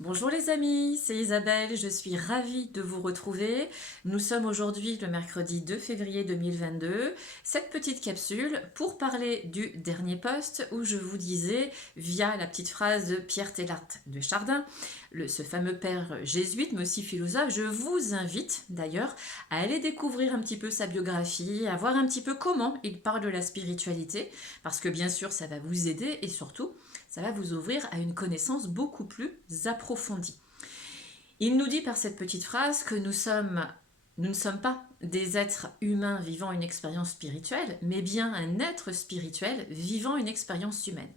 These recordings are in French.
Bonjour les amis, c'est Isabelle, je suis ravie de vous retrouver. Nous sommes aujourd'hui le mercredi 2 février 2022. Cette petite capsule pour parler du dernier post où je vous disais, via la petite phrase de Pierre Teilhard de Chardin, ce fameux père jésuite mais aussi philosophe, je vous invite d'ailleurs à aller découvrir un petit peu sa biographie, à voir un petit peu comment il parle de la spiritualité, parce que bien sûr ça va vous aider et surtout ça va vous ouvrir à une connaissance beaucoup plus approfondie. Il nous dit par cette petite phrase que nous ne sommes pas des êtres humains vivant une expérience spirituelle, mais bien un être spirituel vivant une expérience humaine.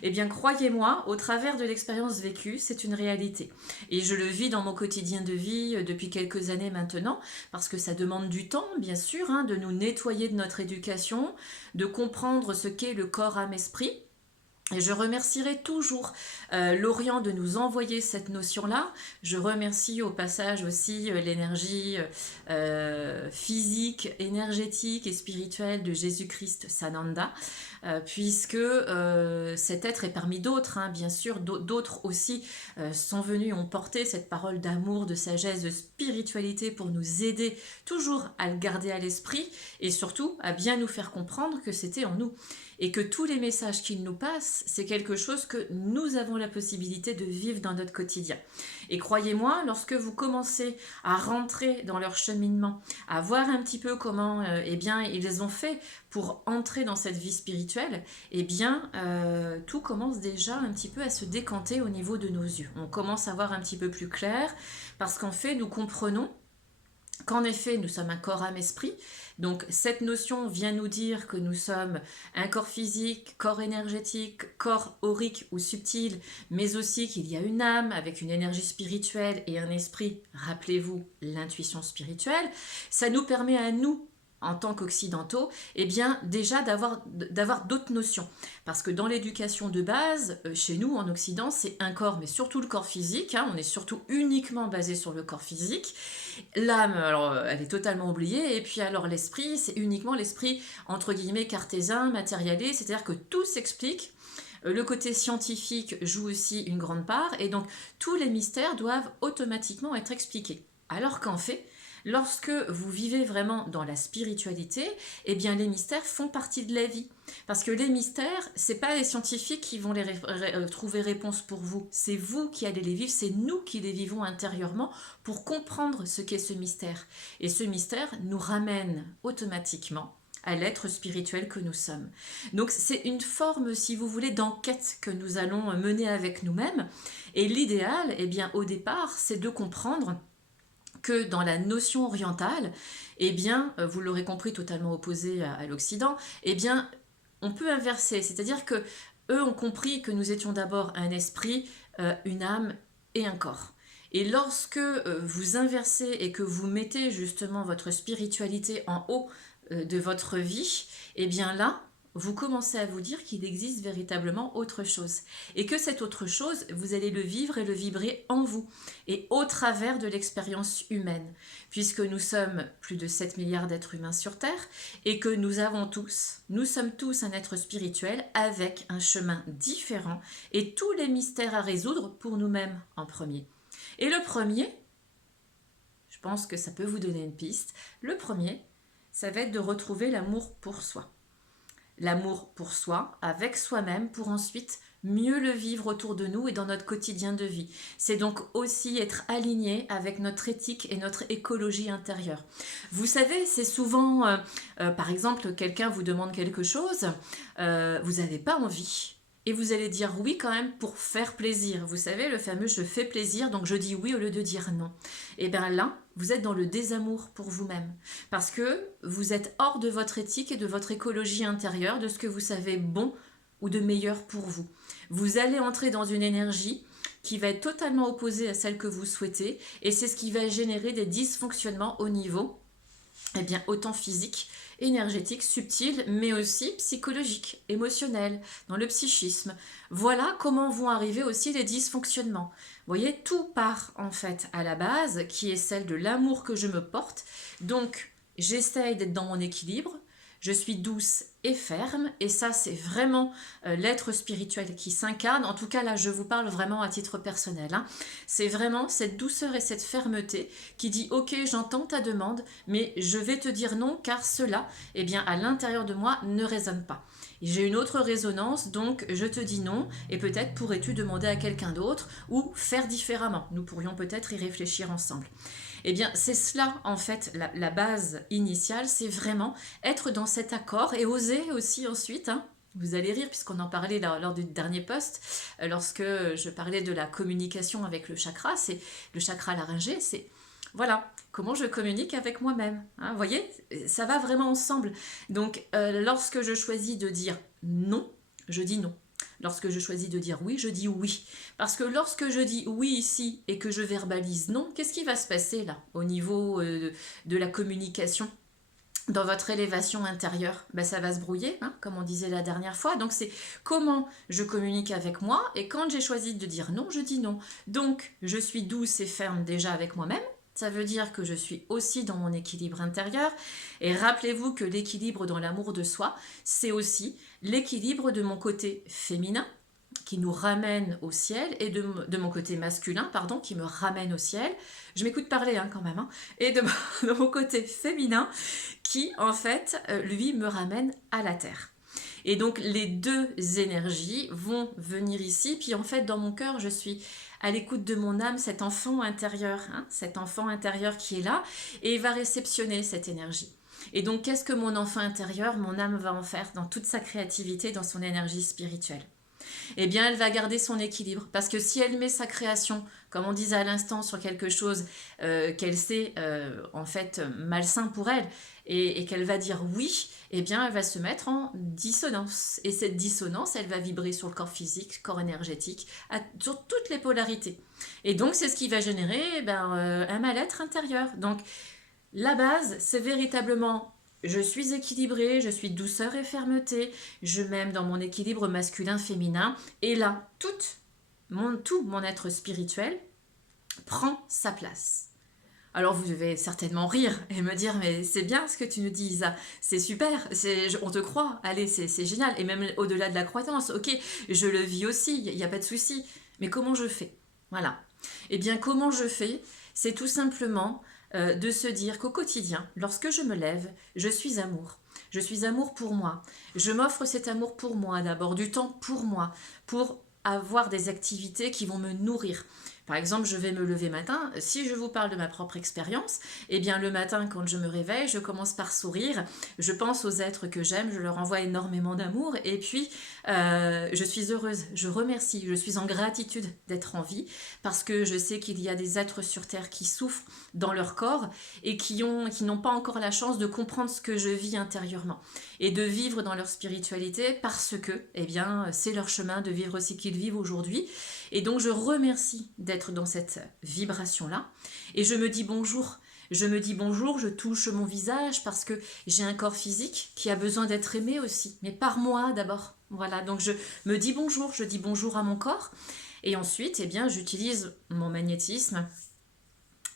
Eh bien, croyez-moi, au travers de l'expérience vécue, c'est une réalité. Et je le vis dans mon quotidien de vie depuis quelques années maintenant, parce que ça demande du temps, bien sûr, de nous nettoyer de notre éducation, de comprendre ce qu'est le corps, âme, esprit. Et je remercierai toujours Lorient de nous envoyer cette notion-là. Je remercie au passage aussi l'énergie physique, énergétique et spirituelle de Jésus-Christ Sananda, puisque cet être est parmi d'autres, bien sûr, d'autres aussi sont venus, ont porté cette parole d'amour, de sagesse, de spiritualité pour nous aider toujours à le garder à l'esprit et surtout à bien nous faire comprendre que c'était en nous. Et que tous les messages qu'ils nous passent, c'est quelque chose que nous avons la possibilité de vivre dans notre quotidien. Et croyez-moi, lorsque vous commencez à rentrer dans leur cheminement, à voir un petit peu comment ils ont fait pour entrer dans cette vie spirituelle, tout commence déjà un petit peu à se décanter au niveau de nos yeux. On commence à voir un petit peu plus clair, parce qu'en fait, nous comprenons qu'en effet, nous sommes un corps, âme, esprit. Donc cette notion vient nous dire que nous sommes un corps physique, corps énergétique, corps aurique ou subtil, mais aussi qu'il y a une âme avec une énergie spirituelle et un esprit, rappelez-vous l'intuition spirituelle. Ça nous permet à nous, en tant qu'occidentaux, déjà d'avoir d'autres notions. Parce que dans l'éducation de base, chez nous en Occident, c'est un corps, mais surtout le corps physique, on est surtout uniquement basé sur le corps physique. L'âme, alors, elle est totalement oubliée, et puis alors l'esprit, c'est uniquement l'esprit, entre guillemets, cartésien, matérialiste, c'est-à-dire que tout s'explique. Le côté scientifique joue aussi une grande part, et donc tous les mystères doivent automatiquement être expliqués. Alors qu'en fait, lorsque vous vivez vraiment dans la spiritualité, les mystères font partie de la vie. Parce que les mystères, c'est pas les scientifiques qui vont trouver réponse pour vous. C'est vous qui allez les vivre, c'est nous qui les vivons intérieurement pour comprendre ce qu'est ce mystère. Et ce mystère nous ramène automatiquement à l'être spirituel que nous sommes. Donc c'est une forme, si vous voulez, d'enquête que nous allons mener avec nous-mêmes. Et l'idéal, au départ, c'est de comprendre que dans la notion orientale, vous l'aurez compris, totalement opposé à l'Occident, on peut inverser, c'est-à-dire que eux ont compris que nous étions d'abord un esprit, une âme et un corps. Et lorsque vous inversez et que vous mettez justement votre spiritualité en haut de votre vie, là, vous commencez à vous dire qu'il existe véritablement autre chose. Et que cette autre chose, vous allez le vivre et le vibrer en vous, et au travers de l'expérience humaine, puisque nous sommes plus de 7 milliards d'êtres humains sur Terre, et que nous sommes tous un être spirituel avec un chemin différent, et tous les mystères à résoudre pour nous-mêmes en premier. Et le premier, je pense que ça peut vous donner une piste, le premier, ça va être de retrouver l'amour pour soi. L'amour pour soi, avec soi-même, pour ensuite mieux le vivre autour de nous et dans notre quotidien de vie. C'est donc aussi être aligné avec notre éthique et notre écologie intérieure. Vous savez, c'est souvent, par exemple, quelqu'un vous demande quelque chose, vous n'avez pas envie. Et vous allez dire oui quand même pour faire plaisir. Vous savez, le fameux je fais plaisir, donc je dis oui au lieu de dire non. Et bien là, vous êtes dans le désamour pour vous-même. Parce que vous êtes hors de votre éthique et de votre écologie intérieure, de ce que vous savez bon ou de meilleur pour vous. Vous allez entrer dans une énergie qui va être totalement opposée à celle que vous souhaitez, et c'est ce qui va générer des dysfonctionnements au niveau, autant physique, énergétique, subtil, mais aussi psychologique, émotionnel, dans le psychisme. Voilà comment vont arriver aussi les dysfonctionnements. Vous voyez, tout part en fait à la base, qui est celle de l'amour que je me porte. Donc, j'essaye d'être dans mon équilibre. je suis douce et ferme, et ça c'est vraiment l'être spirituel qui s'incarne. En tout cas là je vous parle vraiment à titre personnel, hein. C'est vraiment cette douceur et cette fermeté qui dit ok, j'entends ta demande, mais je vais te dire non car cela, eh bien à l'intérieur de moi ne résonne pas. J'ai une autre résonance, donc je te dis non, et peut-être pourrais-tu demander à quelqu'un d'autre ou faire différemment. Nous pourrions peut-être y réfléchir ensemble. Eh bien, c'est cela, en fait, la base initiale, c'est vraiment être dans cet accord et oser aussi ensuite, hein. Vous allez rire puisqu'on en parlait lors du dernier post, lorsque je parlais de la communication avec le chakra, c'est le chakra laryngé, c'est voilà, comment je communique avec moi-même, hein. Vous voyez, ça va vraiment ensemble. Donc, lorsque je choisis de dire non, je dis non. Lorsque je choisis de dire oui, je dis oui. Parce que lorsque je dis oui ici et que je verbalise non, qu'est-ce qui va se passer là au niveau de la communication dans votre élévation intérieure? Ben, ça va se brouiller, hein, comme on disait la dernière fois. Donc c'est comment je communique avec moi, et quand j'ai choisi de dire non, je dis non. Donc je suis douce et ferme déjà avec moi-même. Ça veut dire que je suis aussi dans mon équilibre intérieur. Et rappelez-vous que l'équilibre dans l'amour de soi, c'est aussi l'équilibre de mon côté féminin qui nous ramène au ciel, et de mon côté masculin, pardon, qui me ramène au ciel. Je m'écoute parler quand même, hein. Et de mon côté féminin qui, en fait, lui, me ramène à la terre. Et donc, les deux énergies vont venir ici. Puis, en fait, dans mon cœur, je suis à l'écoute de mon âme, cet enfant intérieur, hein, cet enfant intérieur qui est là, et il va réceptionner cette énergie. Et donc, qu'est-ce que mon enfant intérieur, mon âme va en faire dans toute sa créativité, dans son énergie spirituelle? Eh bien, elle va garder son équilibre. Parce que si elle met sa création, comme on disait à l'instant, sur quelque chose qu'elle sait en fait malsain pour elle, et qu'elle va dire oui, eh bien, elle va se mettre en dissonance. Et cette dissonance, elle va vibrer sur le corps physique, corps énergétique, sur toutes les polarités. Et donc, c'est ce qui va générer un mal-être intérieur. Donc, la base, c'est véritablement je suis équilibrée, je suis douceur et fermeté, je m'aime dans mon équilibre masculin-féminin, et là, tout mon être spirituel prend sa place. Alors vous devez certainement rire et me dire mais c'est bien ce que tu nous dis Isa, c'est super, on te croit, allez c'est génial, et même au-delà de la croyance, ok, je le vis aussi, il n'y a pas de souci, mais comment je fais? Voilà. Eh bien comment je fais? C'est tout simplement de se dire qu'au quotidien, lorsque je me lève, je suis amour. Je suis amour pour moi. Je m'offre cet amour pour moi d'abord, du temps pour moi, pour avoir des activités qui vont me nourrir. Par exemple, je vais me lever matin. Si je vous parle de ma propre expérience, eh bien le matin, quand je me réveille, je commence par sourire. Je pense aux êtres que j'aime, je leur envoie énormément d'amour. Et puis, je suis heureuse, je remercie, je suis en gratitude d'être en vie, parce que je sais qu'il y a des êtres sur Terre qui souffrent dans leur corps et qui n'ont pas encore la chance de comprendre ce que je vis intérieurement et de vivre dans leur spiritualité, parce que, eh bien, c'est leur chemin de vivre ce qu'ils vivent aujourd'hui. Et donc je remercie d'être dans cette vibration-là. Et je me dis bonjour. Je me dis bonjour, je touche mon visage parce que j'ai un corps physique qui a besoin d'être aimé aussi. Mais par moi d'abord. Voilà, donc je me dis bonjour, je dis bonjour à mon corps. Et ensuite, eh bien, j'utilise mon magnétisme,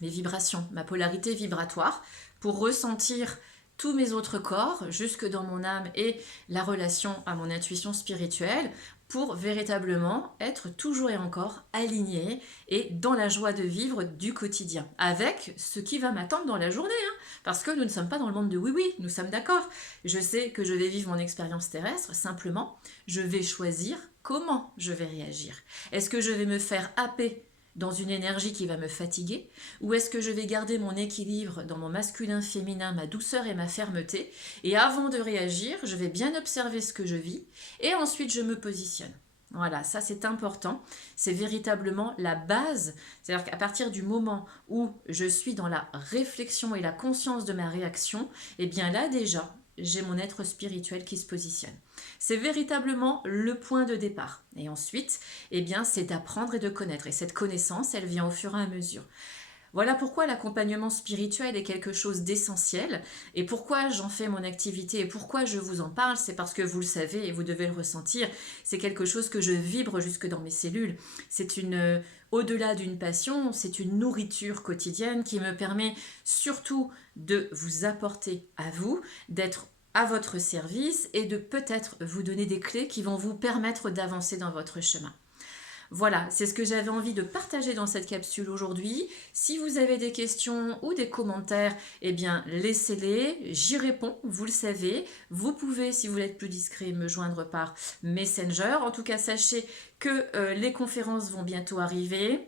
mes vibrations, ma polarité vibratoire pour ressentir tous mes autres corps, jusque dans mon âme et la relation à mon intuition spirituelle, pour véritablement être toujours et encore aligné et dans la joie de vivre du quotidien, avec ce qui va m'attendre dans la journée, hein, parce que nous ne sommes pas dans le monde de oui-oui, nous sommes d'accord. Je sais que je vais vivre mon expérience terrestre, simplement, je vais choisir comment je vais réagir. Est-ce que je vais me faire happer dans une énergie qui va me fatiguer, ou est-ce que je vais garder mon équilibre dans mon masculin-féminin, ma douceur et ma fermeté, et avant de réagir, je vais bien observer ce que je vis, et ensuite je me positionne. Voilà, ça c'est important, c'est véritablement la base, c'est-à-dire qu'à partir du moment où je suis dans la réflexion et la conscience de ma réaction, et bien là déjà, j'ai mon être spirituel qui se positionne. C'est véritablement le point de départ. Et ensuite, eh bien, c'est d'apprendre et de connaître. Et cette connaissance, elle vient au fur et à mesure. Voilà pourquoi l'accompagnement spirituel est quelque chose d'essentiel, et pourquoi j'en fais mon activité et pourquoi je vous en parle, c'est parce que vous le savez et vous devez le ressentir, c'est quelque chose que je vibre jusque dans mes cellules. C'est au-delà d'une passion, c'est une nourriture quotidienne qui me permet surtout de vous apporter à vous, d'être à votre service et de peut-être vous donner des clés qui vont vous permettre d'avancer dans votre chemin. Voilà, c'est ce que j'avais envie de partager dans cette capsule aujourd'hui. Si vous avez des questions ou des commentaires, eh bien laissez-les, j'y réponds, vous le savez. Vous pouvez, si vous êtes plus discret, me joindre par Messenger. En tout cas, sachez que les conférences vont bientôt arriver.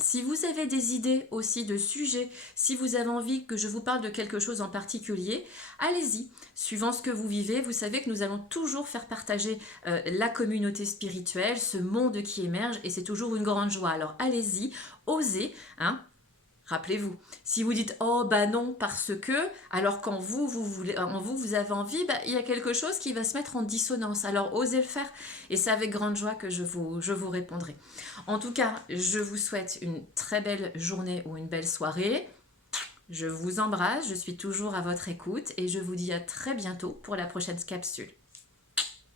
Si vous avez des idées aussi de sujets, si vous avez envie que je vous parle de quelque chose en particulier, allez-y. Suivant ce que vous vivez, vous savez que nous allons toujours faire partager la communauté spirituelle, ce monde qui émerge, et c'est toujours une grande joie. Alors allez-y, osez, hein. Rappelez-vous, si vous dites oh bah non parce que, alors qu'en vous, vous avez envie, bah, il y a quelque chose qui va se mettre en dissonance. Alors osez le faire et c'est avec grande joie que je vous répondrai. En tout cas, je vous souhaite une très belle journée ou une belle soirée. Je vous embrasse, je suis toujours à votre écoute et je vous dis à très bientôt pour la prochaine capsule.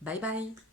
Bye bye.